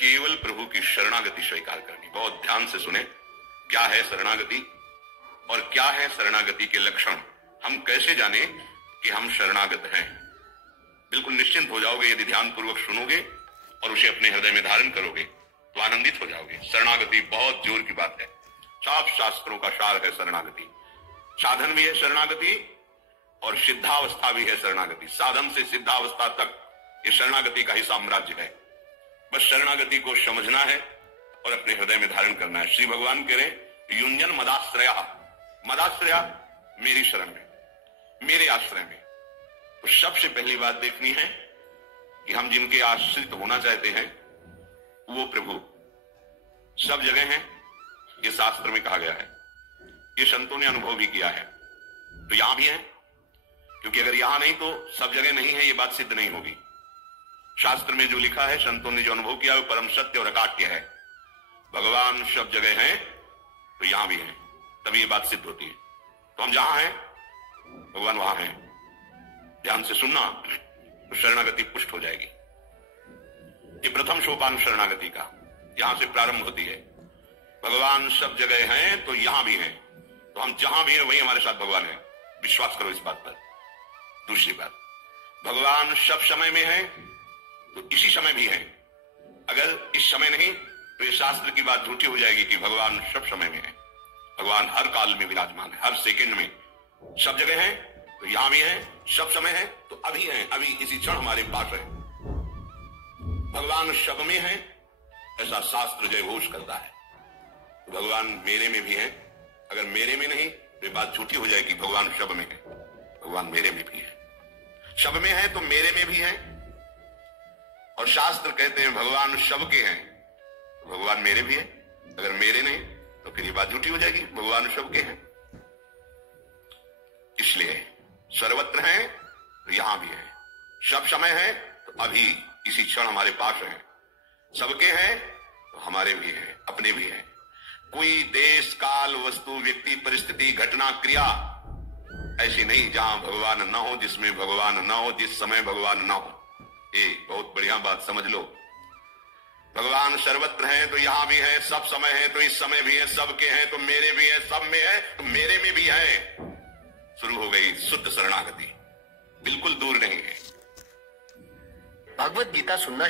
केवल प्रभु की शरणागति स्वीकार करनी। बहुत ध्यान से सुने, क्या है शरणागति और क्या है शरणागति के लक्षण। हम कैसे जाने कि हम शरणागत हैं? बिल्कुल निश्चिंत हो जाओगे यदि ध्यान पूर्वक सुनोगे और उसे अपने हृदय में धारण करोगे तो आनंदित हो जाओगे। शरणागति बहुत जोर की बात है, साफ शास्त्रों का सार है शरणागति। साधन भी है शरणागति और सिद्धावस्था भी है शरणागति। साधन से सिद्धावस्था तक ये शरणागति का ही साम्राज्य है। बस शरणागति को समझना है और अपने हृदय में धारण करना है। श्री भगवान कह रहे युंजन मदाश्रया, मदाश्रया मेरी शरण में, मेरे आश्रय में। तो सबसे पहली बात देखनी है कि हम जिनके आश्रित होना चाहते हैं वो प्रभु सब जगह हैं, ये शास्त्र में कहा गया है, ये संतों ने अनुभव भी किया है। तो यहां भी है, क्योंकि अगर यहां नहीं तो सब जगह नहीं है, ये बात सिद्ध नहीं होगी। शास्त्र में जो लिखा है, संतों ने जो अनुभव किया वो परम सत्य और अकाट्य है। भगवान सब जगह हैं तो यहां भी हैं, तभी ये बात सिद्ध होती है। तो हम जहां हैं भगवान वहां हैं। ध्यान से सुनना तो शरणागति पुष्ट हो जाएगी। ये प्रथम सोपान शरणागति का यहां से प्रारंभ होती है। भगवान सब जगह हैं तो यहां भी हैं, तो हम जहां भी हैं वहीं हमारे साथ भगवान है। विश्वास करो इस बात पर। दूसरी बात, भगवान सब समय में है तो इसी समय भी है। अगर इस समय नहीं तो ये शास्त्र की बात झूठी हो जाएगी कि भगवान सब समय में है। भगवान हर काल में विराजमान है, हर सेकंड में। सब जगह है तो यहां भी है, सब समय है तो अभी है, अभी इसी क्षण हमारे पास है। भगवान सब में है ऐसा शास्त्र जय घोष करता है। तो भगवान मेरे में भी है। अगर मेरे में नहीं तो ये बात झूठी हो जाएगी भगवान सब में है। भगवान मेरे में भी है, सब में है तो मेरे में भी है। और शास्त्र कहते हैं भगवान सबके हैं, तो भगवान मेरे भी है। अगर मेरे नहीं तो फिर ये बात झूठी हो जाएगी, भगवान सबके हैं। इसलिए सर्वत्र है तो यहां भी है, सब समय है तो अभी इसी क्षण हमारे पास है। सबके हैं तो हमारे भी है, अपने भी है। कोई देश काल वस्तु व्यक्ति परिस्थिति घटना क्रिया ऐसी नहीं जहां भगवान न हो, जिसमें भगवान न हो, जिस समय भगवान न हो। ये बहुत बढ़िया बात समझ लो। भगवान सर्वत्र है तो यहां भी है, सब समय है तो इस समय भी है, सबके हैं तो मेरे भी है, सब में है तो मेरे में भी है। शुरू हो गई शुद्ध शरणागति, बिल्कुल दूर नहीं है। भगवत गीता सुनना